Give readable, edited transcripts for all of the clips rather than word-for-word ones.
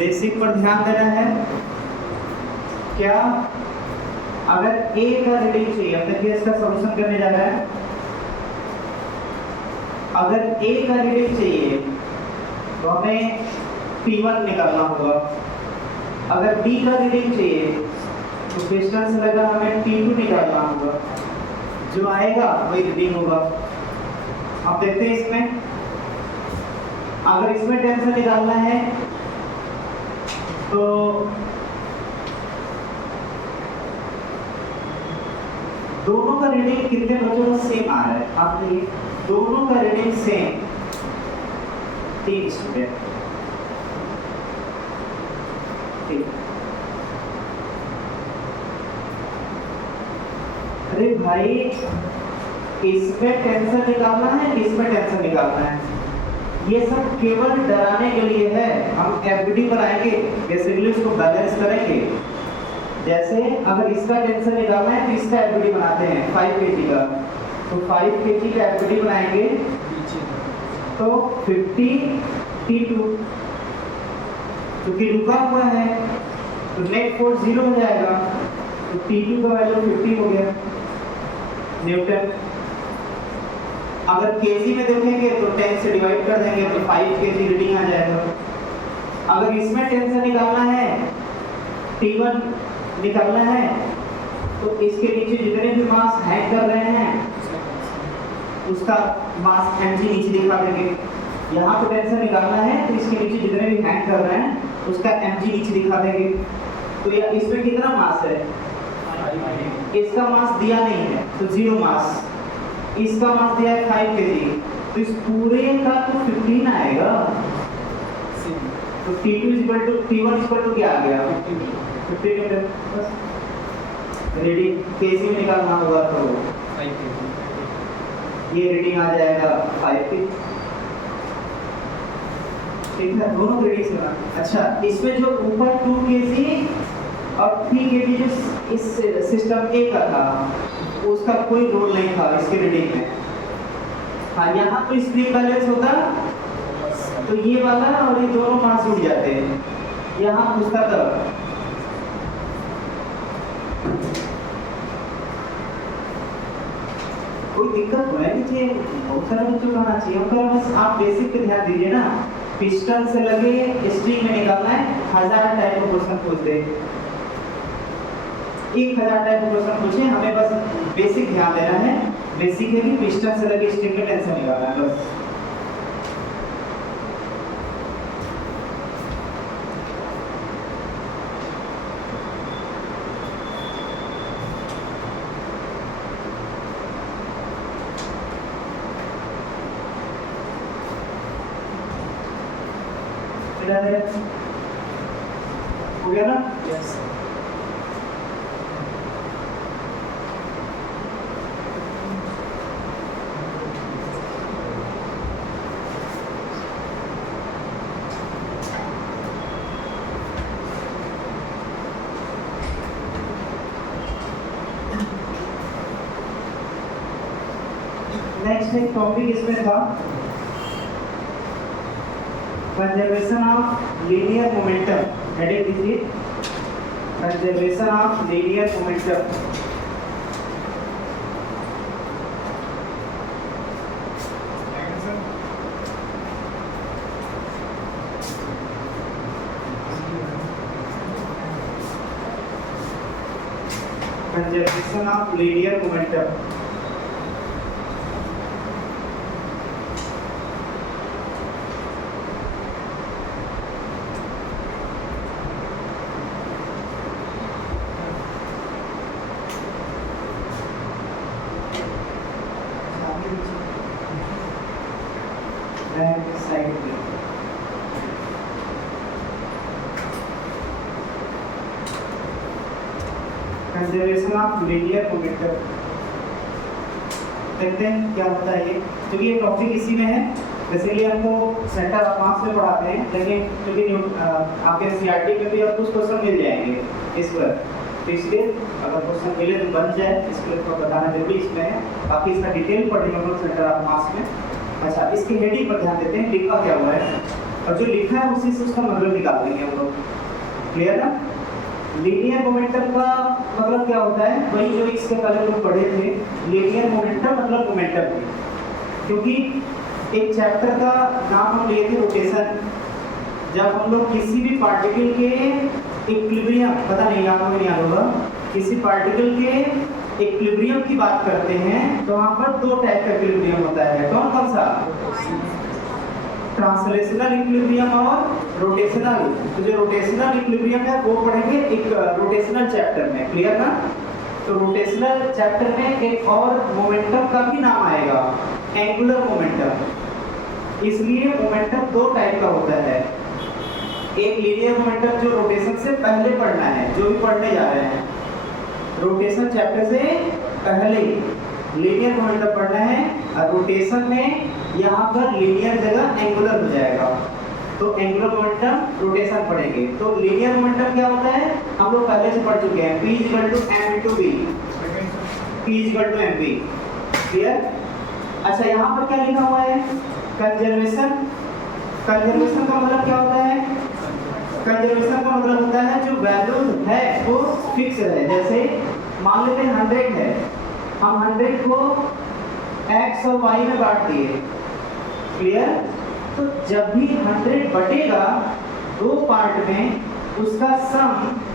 Basic पर ध्यान देना है। क्या अगर ए का रीडिंग चाहिए, अब देखिए इसका सॉल्यूशन करने जा रहा है। अगर ए का रीडिंग चाहिए तो हमें P1 निकालना होगा। अगर बी का रीडिंग चाहिए तो डिस्टेंस लगा हमें P2 निकालना होगा। जो आएगा वही रीडिंग होगा। अब देखते हैं इसमें, अगर इसमें टेंशन निकालना है तो दोनों का रीडिंग कितने बच्चों का सेम आ रहा है? आप देखिए दोनों का रीडिंग सेम 3 स्टूडेंट। ठीक, अरे भाई इसमें टेंशन निकालना है, इसमें टेंशन निकालना है, ये सब केवल डराने के लिए है। हम एफडी बनाएंगे, बेसिकली उसको बैलेंस करेंगे। जैसे अगर इसका टेंशन निकालना है तो इसका एफडी बनाते हैं 5 kg का, तो 5 kg का एफडी बनाएंगे तो 50 T2, क्योंकि रुका हुआ है तो नेट फोर्स 0 हो जाएगा, तो T2 का वैल्यू 50 हो गया न्यूटन। अगर केजी में देखेंगे तो 10 से डिवाइड कर देंगे तो 5 kg रीडिंग आ जाएगा। अगर इसमें टेंशन निकालना है, T1 निकालना है, तो इसके नीचे जितने भी मास हैंग कर रहे हैं उसका मास mg नीचे दिखा देंगे। यहाँ पे टेंशन निकालना है तो इसके नीचे जितने भी हैंग कर रहे हैं उसका mg नीचे दिखा देंगे। तो ये इसमें कितना मास है? इसका मास दिया नहीं है तो 0 मास, इसका मास दिया है 5 kg, तो इस पूरे का तो 15 आएगा। तो T1 क्या आ गया? 50 मीटर। बस रीडिंग केजी में निकालना होगा तो 5 kg, ये रीडिंग आ जाएगा 5 kg। ठीक है, दोनों रीडिंग से। अच्छा, इसमें जो ऊपर 2 kg और 3 kg जो इस सिस्टम ए का था उसका कोई रोल नहीं था इसके रीडिंग में। हाँ, यहाँ तो स्प्रिंग बैलेंस होता तो ये वाला और ये दोनों मास जुड़ जाते हैं। यहाँ पूछता तब कोई दिक्कत हो नहीं चाहिए, बहुत सारे बच्चों को आना चाहिए। बस आप बेसिक पे ध्यान दीजिए ना। पिस्टन से लगे स्ट्रिंग में निकालना है, 1000 टाइप का क्वेश्चन पूछते हैं, 1000 टाइप का क्वेश्चन पूछे, हमें बस बेसिक ध्यान देना है। बेसिक है कि पिस्टन से लगे स्ट्रिंग में टेंशन निकालना है बस। हो गया ना? यस। नेक्स्ट एक टॉपिक इसमें था conservation of linear momentum. Heading दीजिए conservation of linear momentum. Conservation of linear momentum. Conservation of linear momentum देखते हैं क्या होता है ये, क्योंकि ये टॉपिक इसी में है। बेसिकली हमको सेंटर ऑफ मास में पढ़ाते हैं, लेकिन क्योंकि आपके सीआरटी में भी कुछ क्वेश्चन मिल जाएंगे इस पर, तो इसलिए अगर क्वेश्चन मिले तो बन जाए, इसके लिए बताना जरूरी इसमें है। बाकी इसका डिटेल पढ़ेंगे हम लोग सेंटर ऑफ मास में। अच्छा, इसकी हेडिंग पर ध्यान देते हैं, लिखा क्या हुआ है। और जो लिखा है उसी से उसका मतलब निकाल देंगे हम लोग। क्लियर ना? लीनियर मोमेंटम का मतलब क्या होता है, वही जो इसके पहले लोग पढ़े थे, लीनियर मोमेंटम मतलब मोमेंटम है। क्योंकि एक चैप्टर का नाम हम लिए थे रोटेशन। जब हम लोग किसी भी पार्टिकल के इक्विलिब्रियम, पता नहीं याद होगा नहीं याद होगा, किसी पार्टिकल के इक्विलिब्रियम की बात करते हैं तो वहाँ पर दो टाइप का इक्विलिब्रियम होता है। कौन कौन सा? ट्रांसलेशनल इक्विलिब्रियम और रोटेशनल। तो जो रोटेशनल इक्विलिब्रियम है वो पढ़ेंगे एक रोटेशनल चैप्टर में। क्लियर ना? तो रोटेशनल चैप्टर में एक और मोमेंटम का भी नाम आएगा, एंगुलर मोमेंटम। इसलिए मोमेंटम दो टाइप का होता है। एक लीनियर मोमेंटम जो रोटेशन से पहले पढ़ना है, जो भी पढ़ने जा रहे हैं रोटेशन चैप्टर से पहले लीनियर मोमेंटम पढ़ना है, और रोटेशन में यहाँ पर लीनियर जगह एंगुलर हो जाएगा, तो एंगुलर मोमेंटम रोटेशन पढ़ेंगे। तो लीनियर मोमेंटम क्या होता है हम लोग पहले से पढ़ चुके हैं, P = m/v, P = mv। Clear? अच्छा, यहाँ पर क्या लिखा हुआ है? कंजर्वेशन। कंजर्वेशन का मतलब क्या होता है? कंजर्वेशन का मतलब होता है जो वैल्यू है वो फिक्स रहे। जैसे मान लेते हैं 100 है, हम 100 को x और y में बांट दिए। क्लियर? तो जब भी 100 बटेगा दो पार्ट में, उसका सम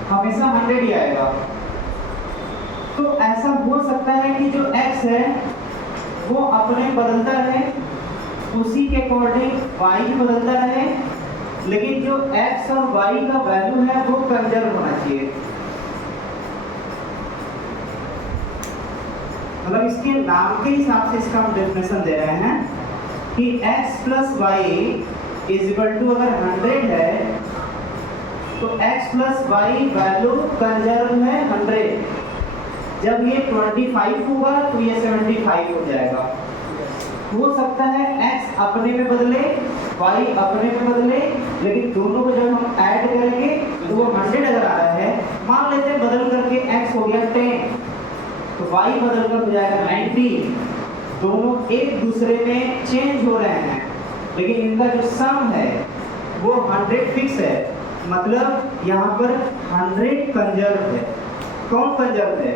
हमेशा 100 ही आएगा। तो ऐसा हो सकता है कि जो x है वो अपने बदलता रहे, उसी के अकॉर्डिंग y भी बदलता रहे, लेकिन जो x और y का वैल्यू है वो कंजर्व होना चाहिए। मतलब इसके नाम के हिसाब से इसका हम डेफिनेशन दे रहे हैं कि x + y = अगर 100 है तो x + y वैल्यू कंजर्व है 100। जब ये 25 होगा तो ये 75 हो जाएगा। हो सकता है x अपने में बदले, y अपने में बदले, लेकिन दोनों को जब हम ऐड करेंगे तो वो 100 अगर आ रहा है, मान लेते हैं बदल करके x हो गया 10, तो y बदल कर हो जाएगा 90। दोनों एक दूसरे में चेंज हो रहे हैं, लेकिन इनका जो सम है वो 100 फिक्स है। मतलब यहाँ पर 100 कंजर्व है। कौन कंजर्व है?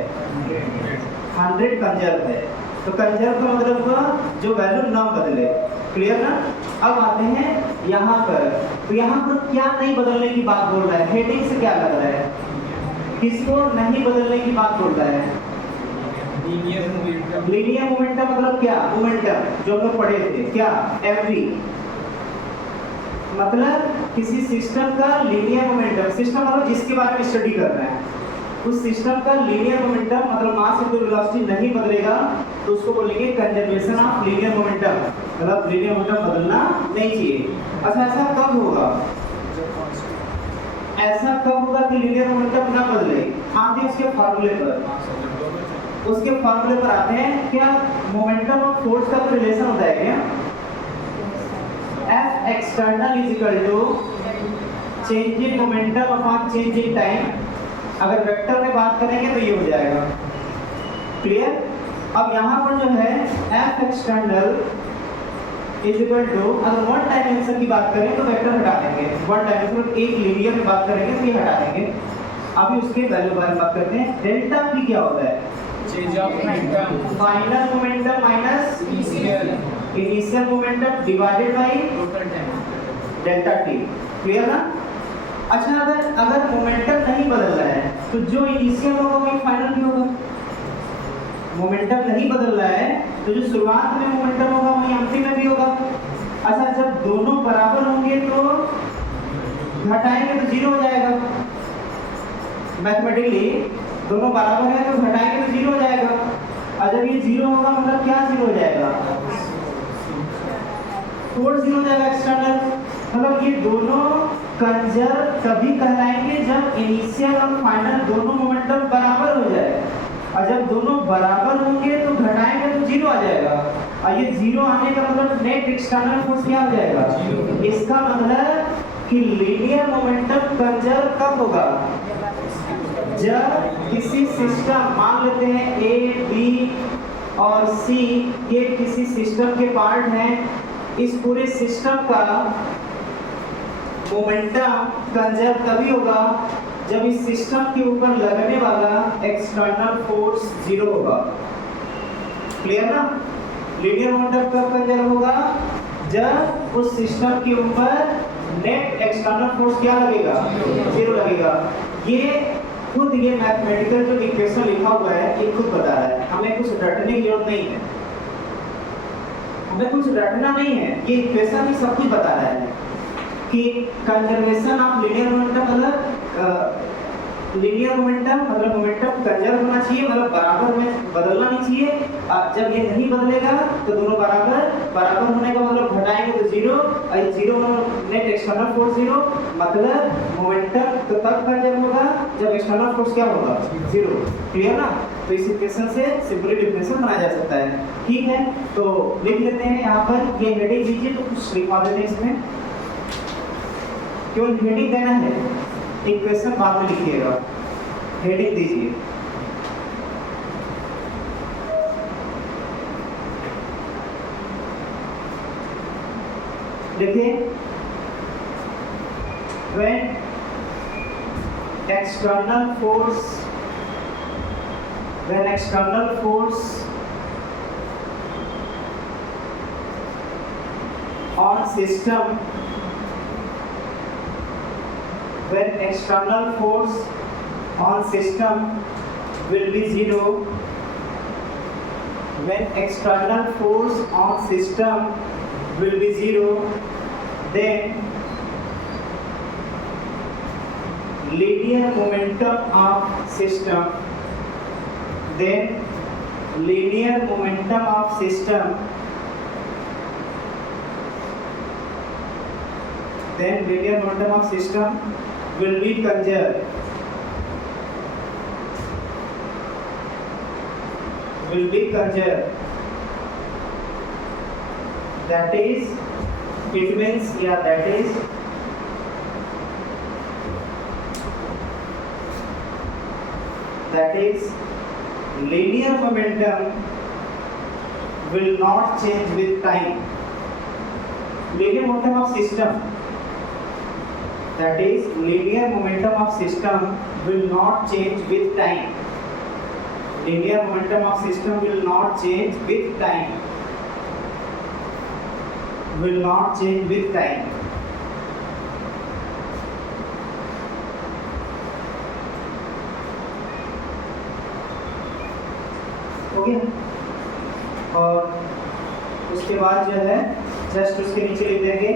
100 कंजर्व है। तो कंजर्व का मतलब हुआ जो वैल्यू ना बदले। क्लियर ना? अब आते हैं यहाँ पर। तो यहाँ पर क्या नहीं बदलने की बात बोल रहा है? हेडिंग से क्या लग रहा है? किसको नहीं बदलने की बात बोल रहा है? Linear momentum. लीनियर मोमेंटम मतलब क्या? मोमेंटम जो हम लोग पढ़े थे, क्या? mv। मतलब किसी सिस्टम का लीनियर मोमेंटम, सिस्टम मतलब जिसके बारे में स्टडी कर रहे हैं, उस सिस्टम का लीनियर मोमेंटम मतलब मास इंटू वेलोसिटी नहीं बदलेगा तो उसको बोलेंगे कंजर्वेशन ऑफ लीनियर मोमेंटम। मतलब लीनियर मोमेंटम बदलना नहीं चाहिए। अच्छा, ऐसा कब होगा? ऐसा कब होगा कि लीनियर मोमेंटम ना बदले? आते हैं उसके फार्मूले पर। उसके फार्मूले पर आते हैं। क्या मोमेंटम और फोर्स का कोई रिलेशन होता है क्या? F external = change in momentum upon change in time. अगर वेक्टर में बात करेंगे तो ये हो जाएगा। क्लियर? अब यहाँ पर जो है F external = अगर वन डायमेंशन की बात करें तो वेक्टर हटा देंगे। वन डायमेंशन एक लीनियर में बात करेंगे तो ये हटा देंगे। अभी उसके वैल्यू बारे में बात करते हैं। डेल्टा p क्या होता है? Change of momentum, final momentum minus initial momentum divided by total time, delta t। Clear ना? अच्छा, अगर मोमेंटम नहीं बदल रहा है तो जो इनिशियल होगा वही फाइनल भी होगा। मोमेंटम नहीं बदल रहा है तो जो शुरुआत में मोमेंटम होगा वही अंतिम में भी होगा। अच्छा, जब दोनों बराबर होंगे तो घटाएंगे तो 0 हो जाएगा। मैथमेटिकली दोनों बराबर है तो घटाएंगे तो 0 हो जाएगा। और जब ये 0 होगा मतलब क्या 0 हो जाएगा? फोर्स 0 हो जाएगा एक्सटर्नल। मतलब ये दोनों कंजर्व तभी कहलाएंगे जब इनिशियल और फाइनल दोनों मोमेंटम बराबर हो जाए। और जब दोनों बराबर होंगे तो घटाएंगे तो 0 आ जाएगा। और ये 0 आने का मतलब नेट एक्सटर्नल फोर्स क्या हो जाएगा? इसका मतलब कि लीनियर मोमेंटम कंजर्व कब होगा? जब किसी सिस्टम, मान लेते हैं ए, बी और सी, ये किसी सिस्टम के पार्ट हैं। इस पूरे सिस्टम का मोमेंटम कंजर्व तभी होगा जब इस सिस्टम के ऊपर लगने वाला एक्सटर्नल फोर्स जीरो होगा। क्लियर ना? लीनियर मोमेंटम कब कंजर्व होगा? जब उस सिस्टम के ऊपर नेट एक्सटर्नल फोर्स क्या लगेगा? जीरो लगेगा। ये खुद ये मैथमेटिकल जो इक्वेशन लिखा हुआ है ये खुद बता रहा है, हमें कुछ रटने की जरूरत नहीं है, हमें कुछ रटना नहीं है, ये इक्वेशन ही सब कुछ बता रहा है कि कंजर्वेशन ऑफ लीनियर मोमेंटम मतलब लीनियर मोमेंटम मतलब मोमेंटम कंजर्व होना चाहिए, मतलब बराबर में बदलना नहीं चाहिए। जब ये नहीं बदलेगा तो दोनों बराबर होने का मतलब घटाएंगे तो जीरो, और zero net external force zero, मतलब मोमेंटम तो तब कंजर्व होगा जब एक्सटर्नल फोर्स क्या होगा? जीरो। क्लियर ना? तो इस इक्वेशन से सिंपली डिफरेंशियल बनाया जा सकता है। ठीक है, तो लिख लेते हैं यहाँ पर, ये हेडिंग दीजिए तो कुछ लिखवा देते हैं इसमें, केवल हेडिंग देना है, इक्वेशन बाद में लिखिएगा, हेडिंग दीजिए। देखिए, when external force on system, when external force on system will be zero, when external force on system will be zero, then linear momentum of system, then linear momentum of system, then linear momentum of system will be conserved, that is, it means, yeah, that is linear momentum will not change with time. Linear momentum of system, that is linear momentum of system will not change with time. Linear momentum of system will not change with time. Will not change with time. हो गया? और उसके बाद जो है just उसके नीचे लिख देंगे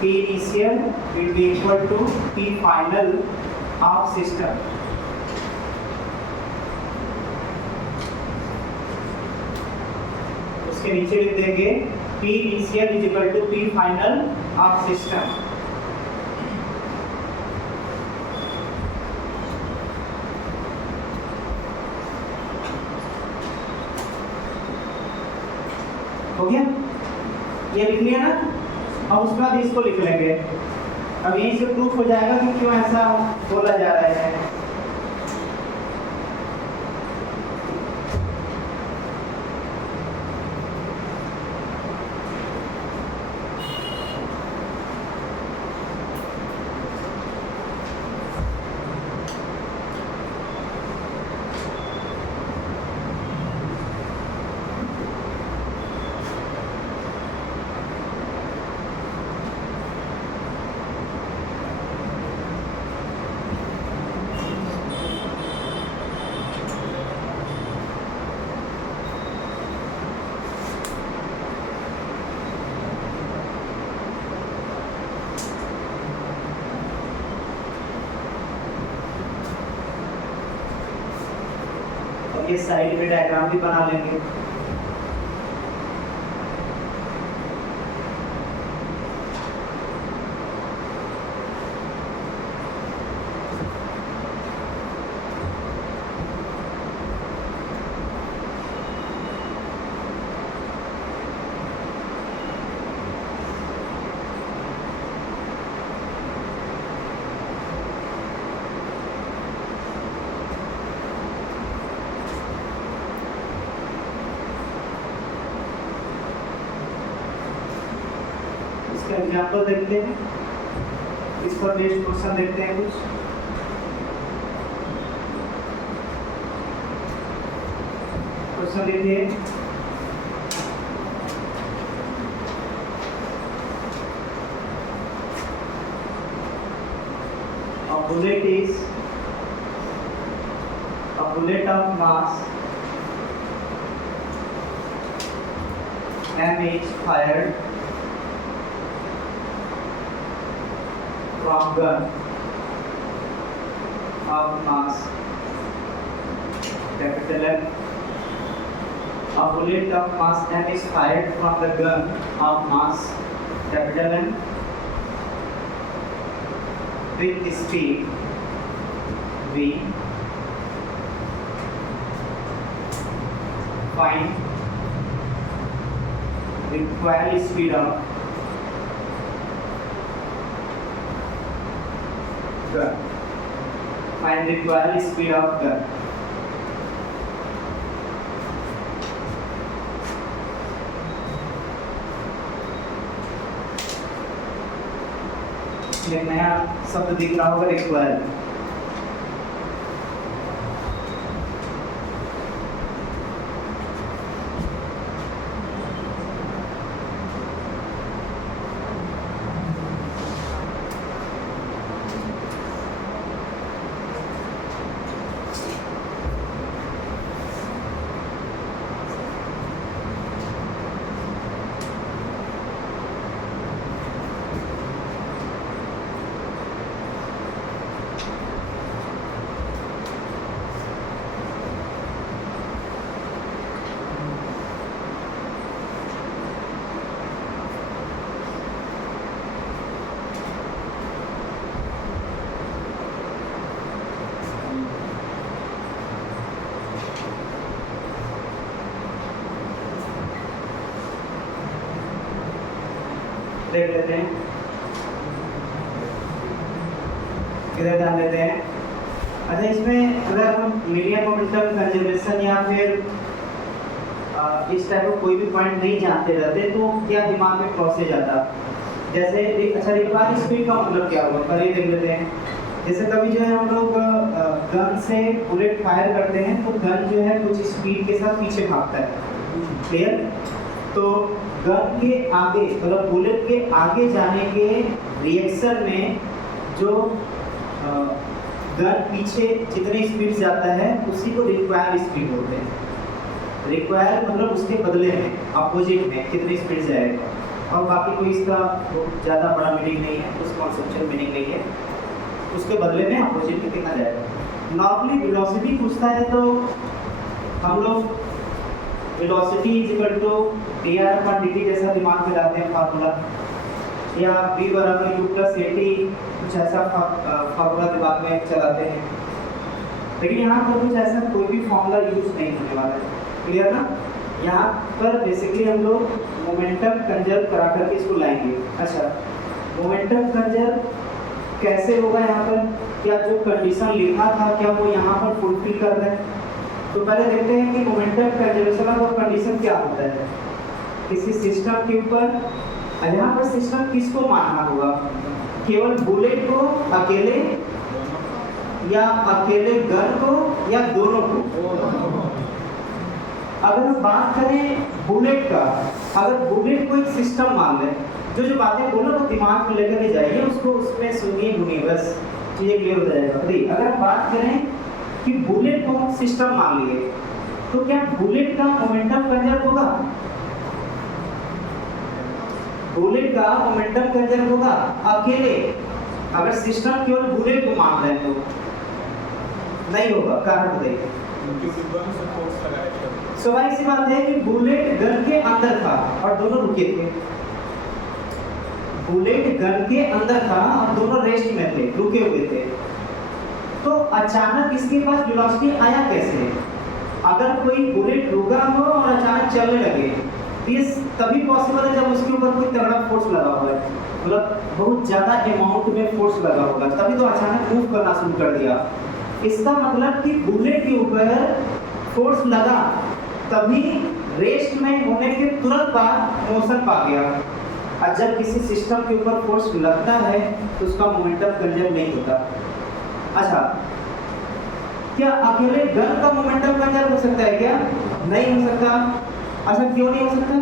P initial will be equal to P final of system. उसके नीचे लिख देंगे P initial is equal to P final of system. हो गया? ये लिख लिया ना? अब उसके बाद इसको लिख लेंगे। अब यहीं से प्रूफ हो जाएगा कि क्यों ऐसा बोला जा रहा है। ये साइड में डायग्राम भी बना लेंगे। एग्जाम्पल देखते हैं। इसका बेस्ड क्वेश्चन देखते हैं कुछ। क्वेश्चन देखिए, a bullet of mass m is fired from gun of mass capital M. A bullet of mass m is fired from the gun of mass capital M with speed v. Find required speed of gun. Find required speed of gun. एक नया शब्द दिख रहा होगा, require. देख लेते हैं, इधर ध्यान देते हैं। अच्छा, इसमें अगर हम लीनियर मोमेंटम कंजर्वेशन या फिर इस टाइप का कोई भी पॉइंट नहीं जानते रहते तो क्या दिमाग में प्रोसेस आता, जैसे अच्छा रिक्वायर्ड स्पीड का मतलब क्या होगा, पर ये देख लेते हैं। जैसे कभी जो है हम लोग गन से बुलेट फायर करते हैं तो गन जो है कुछ स्पीड के साथ पीछे भागता है, क्लियर। तो गन के आगे मतलब बुलेट के आगे जाने के रिएक्शन में जो गन पीछे जितनी स्पीड जाता है उसी को रिक्वायर्ड स्पीड बोलते हैं। रिक्वायर मतलब उसके बदले में, अपोजिट में कितनी स्पीड जाएगा, और बाकी कोई इसका ज़्यादा बड़ा मीनिंग नहीं है, उस कॉन्सेप्चुअल मीनिंग नहीं है, उसके बदले में अपोजिट में कितना जाएगा। नॉर्मली वेलोसिटी पूछता है तो हम लोग velocity is equal to dr/dt जैसा दिमाग में लाते हैं फार्मूला, या v बराबर u प्लस at कुछ ऐसा फार्मूला दिमाग में चलाते हैं। लेकिन यहाँ पर कुछ ऐसा कोई भी फार्मूला यूज नहीं होने वाला है, क्लियर ना। यहाँ पर बेसिकली हम लोग मोमेंटम कंजर्व करा करके इसको लाएंगे। अच्छा, मोमेंटम कंजर्व कैसे होगा यहाँ पर, क्या जो कंडीशन लिखा था क्या वो यहाँ पर फुलफिल कर रहे हैं। तो पहले देखते हैं कि मोमेंटम कंजर्वेशन और कंडीशन क्या होता है किसी सिस्टम के ऊपर। यहाँ पर सिस्टम किसको मानना होगा, केवल बुलेट को अकेले, या अकेले गन को, या दोनों को। अगर हम बात करें बुलेट का, अगर बुलेट को एक सिस्टम मान लें, जो बातें बोलो वो दिमाग में लेकर के जाइए, उसको उसमें सुनिए घूमिए, बस चीजें क्लियर हो जाएगा। अगर हम बात करें कि बुलेट को सिस्टम मान लिए तो क्या बुलेट का मोमेंटम कंजर्व होगा, बुलेट का मोमेंटम कंजर्व होगा अकेले। अगर सिस्टम केवल बुलेट को मान रहे हैं तो नहीं होगा, कारण बताइए। स्वाभाविक सी बात है कि बुलेट गन के अंदर था और दोनों रुके थे, बुलेट गन के अंदर था और दोनों रेस्ट में थे, रुके हुए थे। तो अचानक इसके पास वेलोसिटी आया कैसे। अगर कोई बुलेट रुका हो और अचानक चलने लगे, ये तभी पॉसिबल है जब उसके ऊपर कोई तगड़ा फोर्स लगा हुआ है, मतलब बहुत ज़्यादा अमाउंट में फोर्स लगा होगा, तभी तो अचानक मूव करना शुरू कर दिया। इसका मतलब कि बुलेट के ऊपर फोर्स लगा तभी रेस्ट में होने के तुरंत बाद मोशन पा गया। और जब किसी सिस्टम के ऊपर फोर्स लगता है तो उसका मोमेंटम कंजर्व नहीं होता। अच्छा, क्या अकेले गन का मोमेंटम कंजर्व हो सकता है क्या? नहीं हो सकता। अच्छा, क्यों नहीं हो सकता?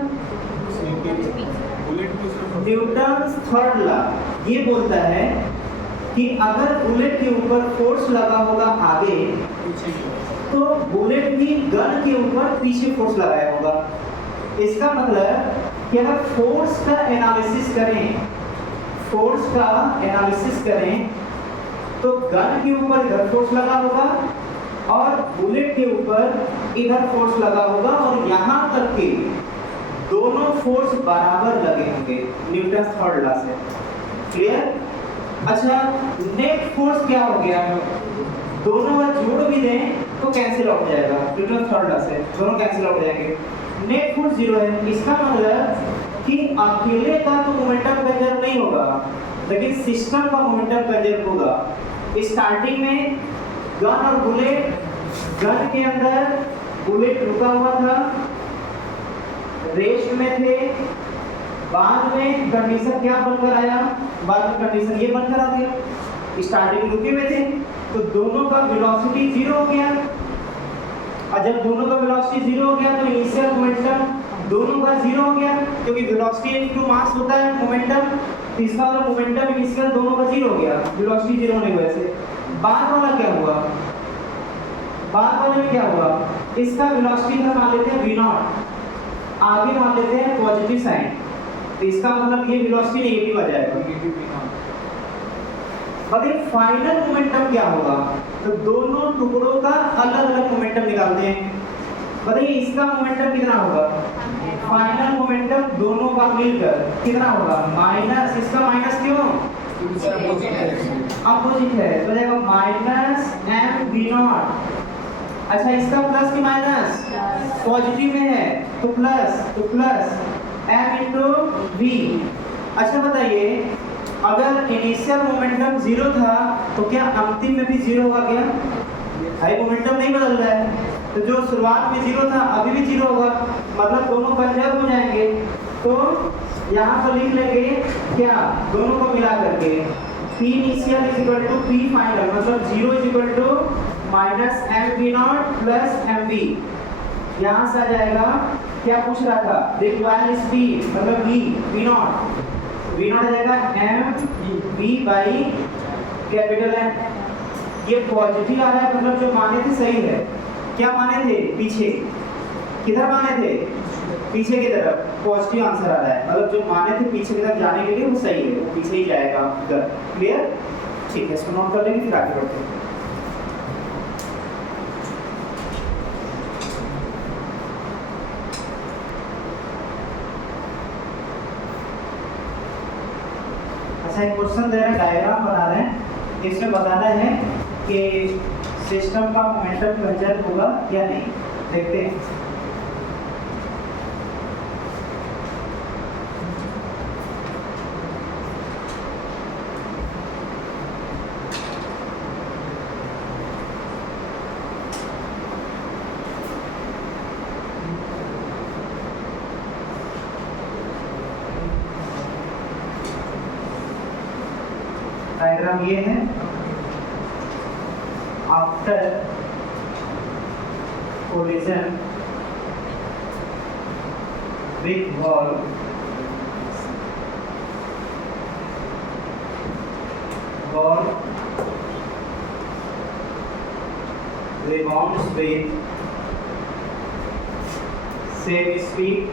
न्यूटन्स थर्ड लॉ ये बोलता है कि अगर बुलेट के ऊपर फोर्स लगा होगा आगे, तो बुलेट भी गन के ऊपर पीछे फोर्स लगाया होगा। इसका मतलब कि अगर फोर्स का एनालिसिस करें तो गन के ऊपर इधर फोर्स लगा होगा और बुलेट के ऊपर इधर फोर्स लगा होगा, और यहाँ तक कि दोनों फोर्स बराबर लगे होंगे न्यूटन थर्ड लॉ से। क्लियर? अच्छा, नेट फोर्स क्या हो गया? दोनों अगर जोड़ भी दें तो कैंसिल आउट हो जाएगा न्यूटन थर्ड लॉ से, दोनों कैंसिल आउट हो जाएंगे। नेट फोर्स जीरो है। इसका मतलब कि अकेले का तो मोमेंटम कंजर्व नहीं होगा, लेकिन सिस्टम का मोमेंटम कंजर्व होगा। स्टार्टिंग में गन और बुलेट, गन के अंदर बुलेट रुका हुआ था, रेस्ट में थे, बाद में कंडीशन क्या बनकर आया? बाद में कंडीशन ये बनकर आ गया। स्टार्टिंग में रुके हुए थे तो दोनों का वेलोसिटी जीरो हो गया, और जब दोनों का वेलोसिटी जीरो हो गया तो इनिशियल मोमेंटम दोनों का जीरो हो गया, क्योंकि वेलोसिटी इनटू मास होता है मोमेंटम। इसका मतलब मोमेंटम इनिशियल दोनों का जीरो हो गया, वेलोसिटी जीरो होने की वजह से। बाद वाला क्या हुआ? बाद वाले में क्या हुआ? इसका वेलोसिटी का मान लेते हैं v0, आगे मान लेते हैं पॉजिटिव साइन, तो इसका मतलब ये वेलोसिटी नेगेटिव आ जाएगा। बताइए फाइनल मोमेंटम क्या होगा? तो दोनों टुकड़ों का अलग अलग मोमेंटम निकालते हैं। बताइए इसका मोमेंटम कितना होगा? फाइनल मोमेंटम दोनों का मिलकर कितना होगा? माइनस, इसका माइनस क्यों? अपोजिट है, तो जाएगा माइनस एम वी नॉट। अच्छा, इसका प्लस की माइनस? पॉजिटिव में है तो प्लस एम इंटू वी। अच्छा बताइए, अगर इनिशियल मोमेंटम जीरो था तो क्या अंतिम में भी जीरो होगा क्या? भाई मोमेंटम नहीं बदल रहा है, तो जो शुरुआत में जीरो था अभी भी जीरो होगा, मतलब दोनों कंजर्व हो जाएंगे। तो यहाँ पर लिख लेंगे क्या? दोनों को मिला करके P initial is equal to P final, मतलब 0 is equal to minus m v naught plus m v. यहाँ से आ जाएगा, क्या पूछ रहा था? रिक्वायर्ड स्पीड मतलब वी नॉट आ जाएगा m v by capital M. ये पॉजिटिव आ रहा है, मतलब जो माने थे सही है। क्या माने थे? पीछे। किधर माने थे? पीछे की तरफ। पॉजिटिव आंसर आ रहा है, मतलब जो माने थे पीछे की तरफ जाने के लिए वो सही है, वो पीछे ही जाएगा उधर। क्लियर? ठीक है, इसको नोट कर लेंगे, फिर आगे बढ़ते हैं। अच्छा, एक क्वेश्चन दे रहे हैं, डायग्राम बना रहे हैं, इसमें बताना है कि सिस्टम का मोमेंटम कंजर्व होगा या नहीं। देखते हैं। डायग्राम ये है, after collision with ball rebounds with same speed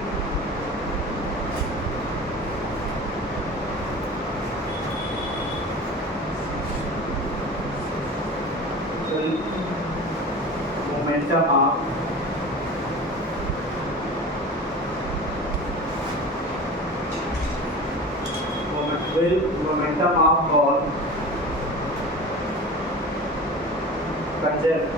momentum of ball conserve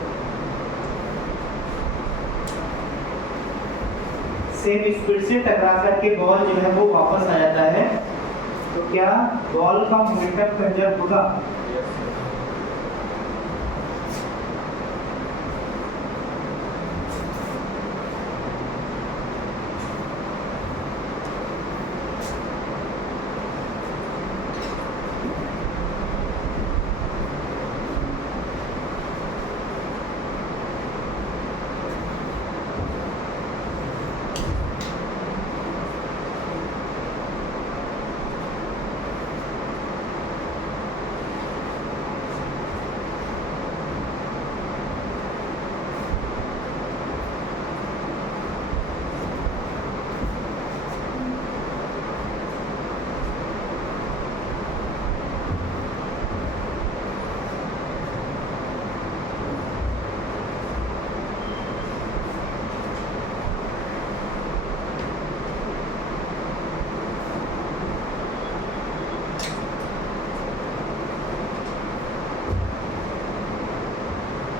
same speed से टकरा करके बॉल जो है वो वापस आ जाता है, तो क्या बॉल का मोमेंटम कंजर्व होगा?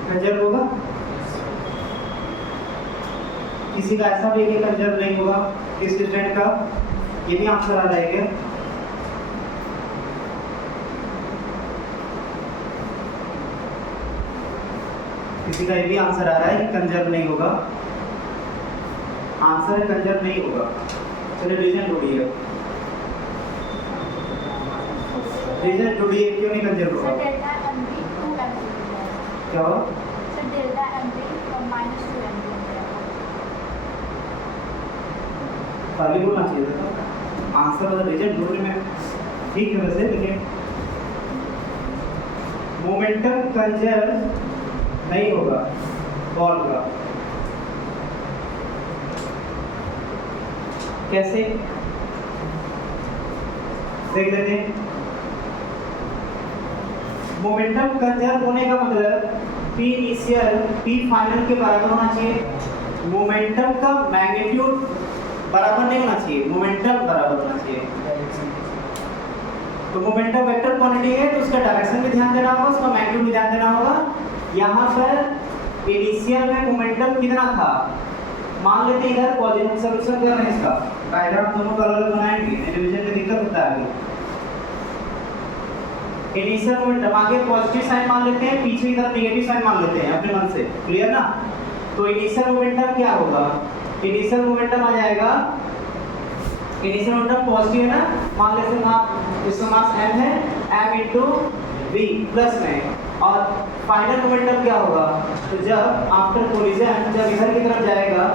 कंजर्व होगा? किसी का ऐसा भी है कि कंजर्व नहीं होगा? किस स्टूडेंट का ये भी आंसर आ रहा है क्या? किसी का ये भी आंसर आ रहा है कि कंजर्व नहीं होगा? आंसर है कंजर्व नहीं होगा। चलिए रीजन ढूंढिए, रीजन ढूंढिए क्यों नहीं कंजर्व होगा? क्या हुआ? पहले बोलना चाहिए था आंसर वाला रीजन ढूंढने में। ठीक है वैसे, लेकिन मोमेंटम कंजर्व नहीं होगा बॉल का। कैसे देख लेते हैं। मोमेंटम कंजर्व होने का मतलब P इनिशियल P फाइनल के बराबर होना चाहिए। मोमेंटम का मैग्नीट्यूड बराबर नहीं होना चाहिए, मोमेंटम बराबर होना चाहिए। तो मोमेंटम वेक्टर क्वांटिटी है तो उसका डायरेक्शन भी ध्यान देना होगा, उसका मैग्नीट्यूड भी ध्यान देना होगा। यहाँ पर इनिशियल में मोमेंटम कितना था, मान लेते हैं इधर पॉजिटिव सॉल्यूशन कर रहे हैं इसका, डायग्राम दोनों का अलग बनाएंगे, डिवीजन में दिक्कत होता है। इनिशियल मोमेंटम आगे पॉजिटिव साइन मान लेते हैं, पीछे इधर नेगेटिव साइन मान लेते हैं अपने मन से, क्लियर ना? तो इनिशियल मोमेंटम क्या होगा? इनिशियल मोमेंटम आ जाएगा, इनिशियल मोमेंटम पॉजिटिव है ना, मान लेते हैं इसका मास m है, m इनटू v प्लस में, और फाइनल मोमेंटम क्या होगा? तो जब आफ्टर कोलिजन जब इधर की तरफ जाएगा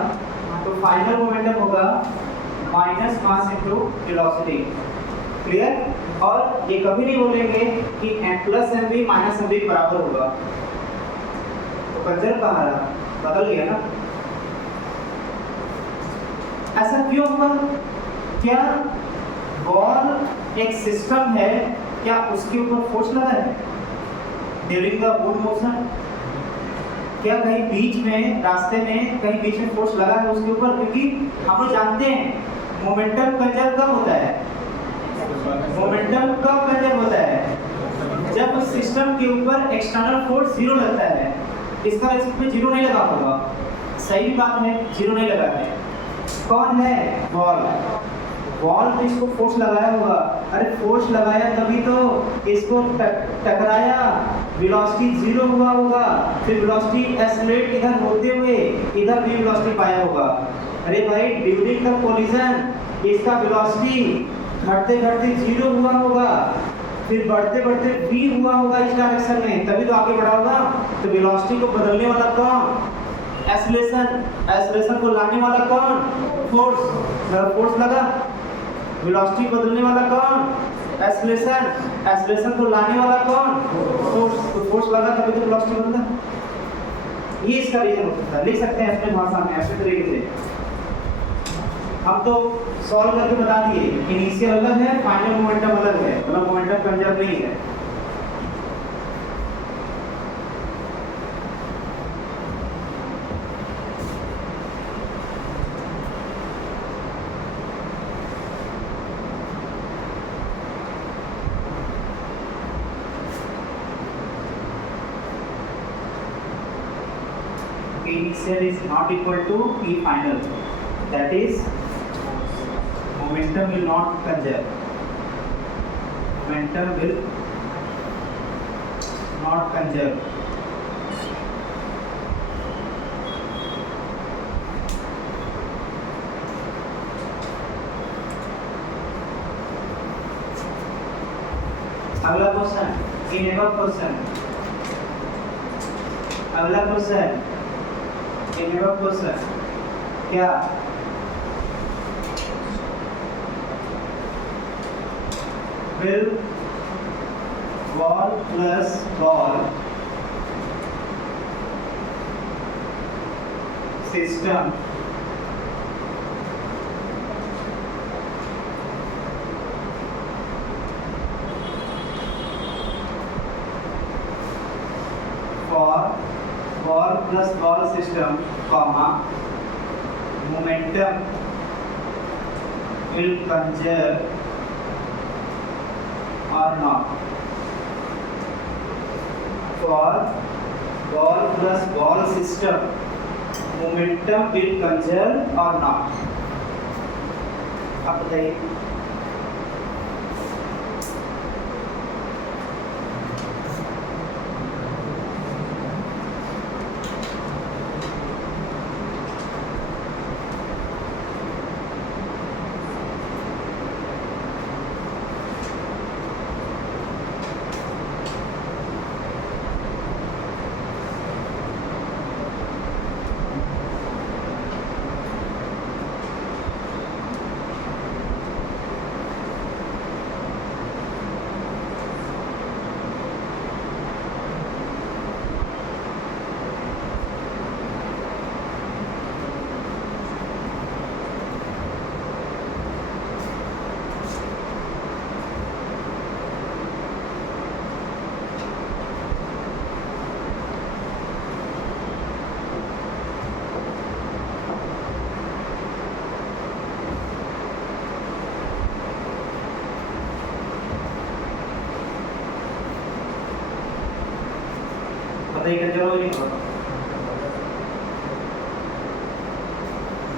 तो फाइनल मोमेंटम होगा minus mass into velocity, clear? और ये कभी नहीं बोलेंगे कि m plus m v minus m v बराबर होगा। तो कंजर्व कहाँ रहा? बदल गया ना। ऐसा क्यों हुआ? क्या बॉल एक सिस्टम है, क्या उसके ऊपर फोर्स लगा है ड्यूरिंग द मूव मोशन? क्या कहीं बीच में रास्ते में कहीं बीच में फोर्स लगा है उसके ऊपर? क्योंकि हम लोग जानते हैं मोमेंटम कंजर्व कब होता है? मोमेंटम कब कंजर्व होता है? जब उस सिस्टम के ऊपर एक्सटर्नल फोर्स जीरो लगता है। इसका इसमें जीरो नहीं लगा होगा, सही बात है, जीरो नहीं लगा है। कौन है? बॉल। बॉल तो इसको फोर्स लगाया होगा, अरे फोर्स लगाया तभी तो इसको टकराया, वेलोसिटी जीरो हुआ होगा, फिर वेलोसिटी एक्सेलरेट इधर होते हुए इधर भी वेलोसिटी पाया होगा। अरे भाई ड्यूरिंग द कोलिजन इसका वेलोसिटी घटते घटते जीरो हुआ होगा, फिर बढ़ते बढ़ते v हुआ होगा इस डायरेक्शन में, तभी तो आगे बढ़ा होगा। तो वेलोसिटी को बदलने वाला कौन? एक्सेलरेशन। एक्सेलरेशन को लाने वाला कौन? फोर्स। जब फोर्स लगा, वेलोसिटी बदलने वाला कौन? एक्सेलरेशन। एक्सेलरेशन को लाने वाला कौन? फोर्स। तो फोर्स लगा तभी तो वेलोसिटी बदला। ये इसका रीजन हो सकता है, लिख सकते हैं अपने भाषा में ऐसे तरीके से। हम तो सॉल्व करके बता दिए, इनिशियल अलग है, फाइनल मोमेंटम अलग है, मतलब मोमेंटम कंजर्व नहीं है। Initial is not equal to P final, that is momentum will not conserve, momentum will not conserve। अगला क्वेश्चन, इन एबव क्वेश्चन, अगला क्वेश्चन इन एबव क्वेश्चन क्या? will ball plus ball system for ball plus ball system, comma momentum will conserve or not? For ball plus ball system momentum will conserve और not. आप बताइए।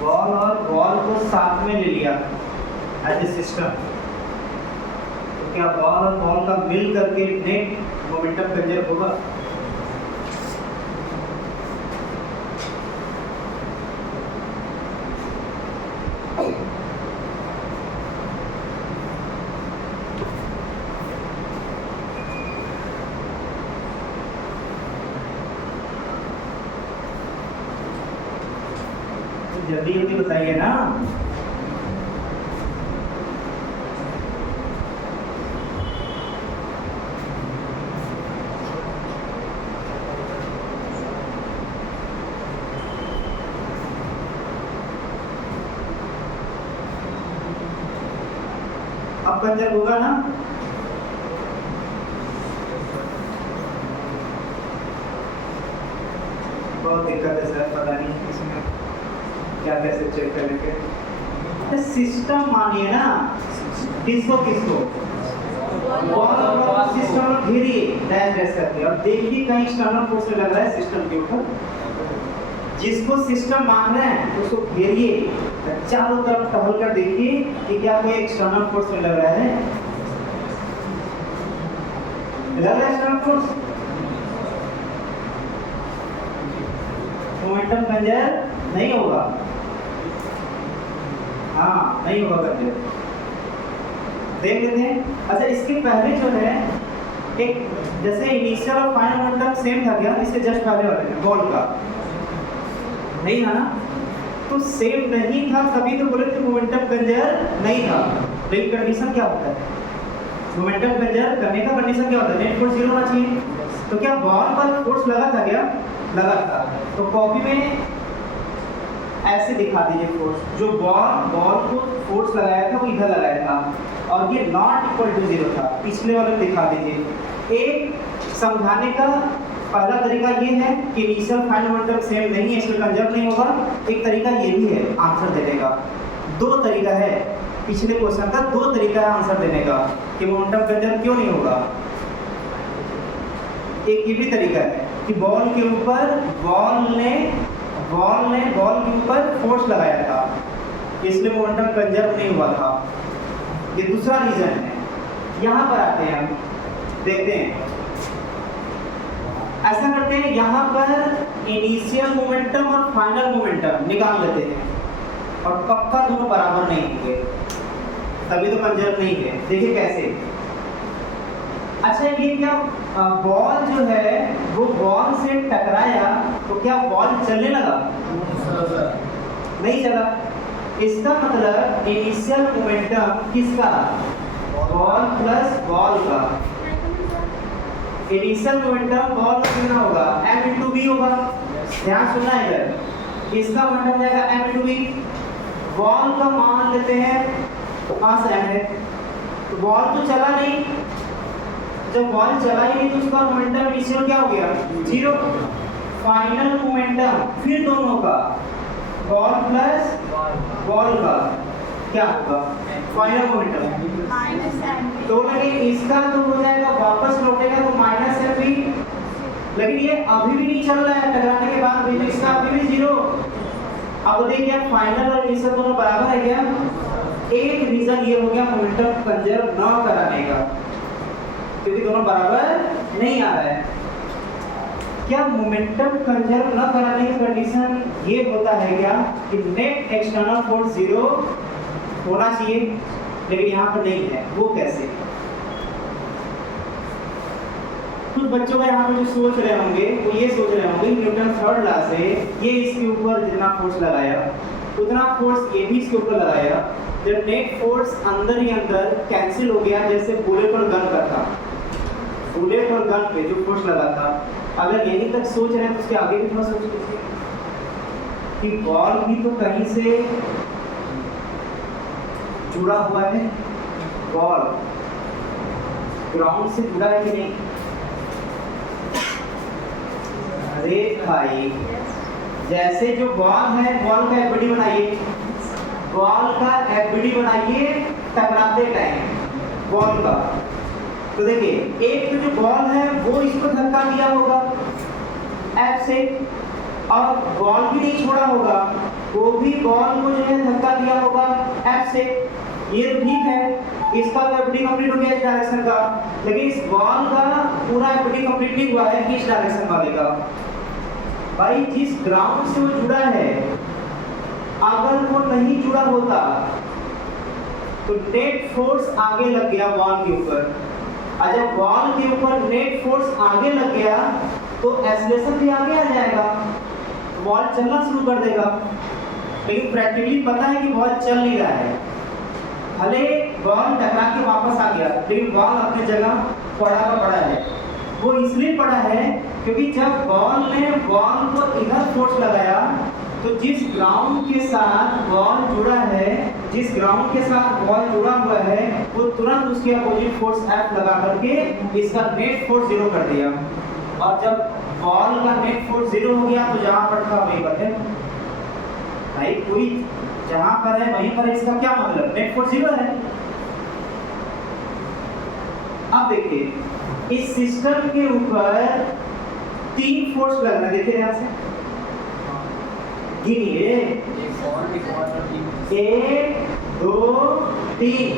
Ball और ball को साथ में ले लिया एज ए सिस्टम, तो क्या बॉल और बॉल का मिल करके नेट मोमेंटम कंजर्व होगा? जल्दी जल्दी बताइए ना। अब कंजर्व होगा ना? बहुत दिक्कत है सर, पता नहीं इसमें क्या कैसे चेक करेंगे। सिस्टम मानिए ना, किसको किसको सिस्टम घेरिए डैश करके और देखिए कहीं एक्सटर्नल फोर्स लग रहा है सिस्टम के ऊपर। जिसको सिस्टम मान रहे हैं उसको घेरिए, चारों तरफ टहल कर देखिए कि क्या कोई एक्सटर्नल फोर्स में लग रहा है। लग रहा है एक्सटर्नल फोर्स, मोमेंटम कंजर्व नहीं होगा। हाँ नहीं होगा कंजर्व, देख लेते हैं। अच्छा इसके पहले जो है एक जैसे इनिशियल और फाइनल मोमेंटम सेम था क्या? इसके जस्ट पहले वाले में बॉल का नहीं था ना, तो सेम नहीं था तभी तो बोले थे मोमेंटम कंजर्व नहीं था। लेकिन कंडीशन क्या होता है? मोमेंटम कंजर्व करने का कंडीशन क्या होता है? नेट फोर्स 0 होना चाहिए। तो क्या बॉल पर फोर्स लगा था क्या? लगा था। तो कॉपी में ऐसे दिखा दीजिए फोर्स, जो बॉल को फोर्स लगाया था वो इधर लगाया था और ये नॉट इक्वल टू 0 था। पिछले वाले दिखा दीजिए। एक समझाने का पहला तरीका ये है कि इनिशियल फाइनल मोमेंटम सेम नहीं है इसलिए कंजर्व नहीं होगा। एक तरीका ये भी है आंसर देने का। दो तरीका है पिछले क्वेश्चन का, दो तरीका है आंसर देने का कि मोमेंटम कंजर्व क्यों नहीं होगा। एक ये भी तरीका है कि बॉल के ऊपर बॉल के ऊपर फोर्स लगाया था इसलिए मोमेंटम कंजर्व नहीं हुआ था। ये दूसरा रीजन है। यहाँ पर आते हैं, हम देखते हैं। ऐसा करते हैं, यहाँ पर इनिशियल मोमेंटम और फाइनल मोमेंटम निकाल लेते हैं और पक्का दोनों बराबर नहीं होंगे, तभी तो कंजर्व नहीं है। देखिए कैसे। अच्छा ये क्या बॉल जो है वो बॉल से टकराया तो क्या बॉल चलने लगा? नहीं चला। इसका मतलब इनिशियल मोमेंटम किसका? बॉल प्लस बॉल का। इनिशियल मोमेंटम बॉल का कितना होगा? m into v होगा। ध्यान सुनना है इधर। इसका मोमेंटम हो जाएगा m into v। बॉल का मान लेते हैं 5 m है, तो बॉल तो चला नहीं। जब बॉल चला ही नहीं तो उसका मोमेंटम इनिशियल क्या हो गया? 0। फाइनल मोमेंटम फिर दोनों का बॉल प्लस बॉल का क्या होगा? फाइनल मोमेंटम तो लगे इसका तो हो जाएगा, वापस लौटेगा तो माइनस m v लेकिन ये अभी भी नहीं चल रहा है, टकराने के बाद भी इसका अभी भी 0। अब देखिए फाइनल और इनिशियल दोनों बराबर है क्या? एक रीजन ये हो गया मोमेंटम कंजर्व न कराने का, क्योंकि दोनों बराबर नहीं आ रहा है। क्या मोमेंटम कंजर्व न कराने की कंडीशन ये होता है क्या कि नेट एक्सटर्नल फोर्स 0 होना चाहिए, लेकिन यहाँ पर नहीं है? वो कैसे? कुछ बच्चों का यहाँ पर जो सोच रहे होंगे वो ये सोच रहे होंगे न्यूटन थर्ड लॉ से ये इसके ऊपर जितना फोर्स लगाया उतना फोर्स ये भी इसके ऊपर लगाया, जब नेट फोर्स अंदर ही अंदर कैंसिल हो गया, जैसे बुलेट और गन का था। बुलेट और गन पे जो फोर्स लगा था, अगर यहीं तक सोच रहे हैं तो उसके आगे भी थोड़ा सोच लीजिए कि बॉल भी तो कहीं से जुड़ा हुआ है, बॉल ग्राउंड से जुड़ा है कि नहीं? अरे भाई, जैसे जो बॉल है, बॉल का एफबीडी बनाइए, बॉल का एफबीडी बनाइए टकराते टाइम बॉल का। तो देखिए एक तो जो बॉल है वो इसको धक्का दिया होगा एफ से, और बॉल भी नहीं छोड़ा होगा, वो भी बॉल को जो है धक्का दिया होगा एफ से। ये तो ठीक है, इसका तो एफबीडी कंप्लीट हो गया इस डायरेक्शन का, लेकिन इस बॉल का पूरा एफबीडी कंप्लीट नहीं हुआ है इस डायरेक्शन वाले का। भाई जिस ग्राउंड से वो जुड़ा है, अगर वो नहीं जुड़ा होता तो नेट फोर्स आगे लग गया बॉल के ऊपर, और जब बॉल के ऊपर नेट फोर्स आगे लग गया तो एक्सीलरेशन भी आगे आ जाएगा, बॉल चलना शुरू कर देगा। लेकिन प्रैक्टिकली पता है कि बॉल चल नहीं रहा है, भले बॉल टकरा के वापस आ गया लेकिन बॉल अपनी जगह पड़ा का पड़ा है। वो इसलिए पड़ा है क्योंकि जब बॉल ने बॉल को इधर फोर्स लगाया तो जिस ग्राउंड के साथ बॉल जुड़ा है, जिस ग्राउंड के साथ बॉल जुड़ा हुआ है, वो तुरंत उसके अपोजिट फोर्स एफ लगा करके इसका नेट फोर्स 0 कर दिया। और जब बॉल का नेट फोर्स 0 हो गया तो जहां पर था वहीं पर है। भाई कोई जहां पर है वहीं पर, इसका क्या मतलब? नेट फोर्स 0 है। अब देखिए इस सिस्टम के ऊपर 3 फोर्स लग रहा है, देखिए यहां से गिनिए 1 2 3।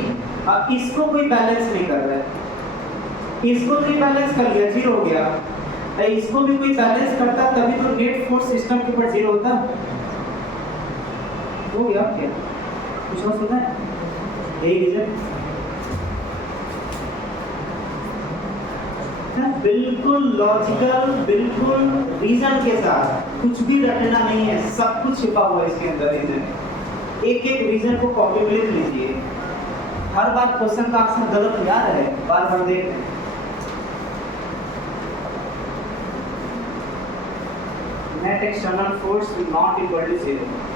अब इसको कोई बैलेंस नहीं कर रहा है, इसको तो बैलेंस कर लिया 0 हो गया, इसको भी कोई बैलेंस करता तभी तो नेट फोर्स सिस्टम के ऊपर 0 होता। हो गया क्या? कुछ और सुना है? यही रीजन बिल्कुल लॉजिकल, बिल्कुल रीजन के साथ, कुछ भी रटना नहीं है, सब कुछ छिपा हुआ है इसके अंदर रीजन। एक एक रीजन को कॉपी में लिख लीजिए, हर बार क्वेश्चन का आंसर गलत याद है, बार बार देख रहे हैं। Net external force not equal to 0।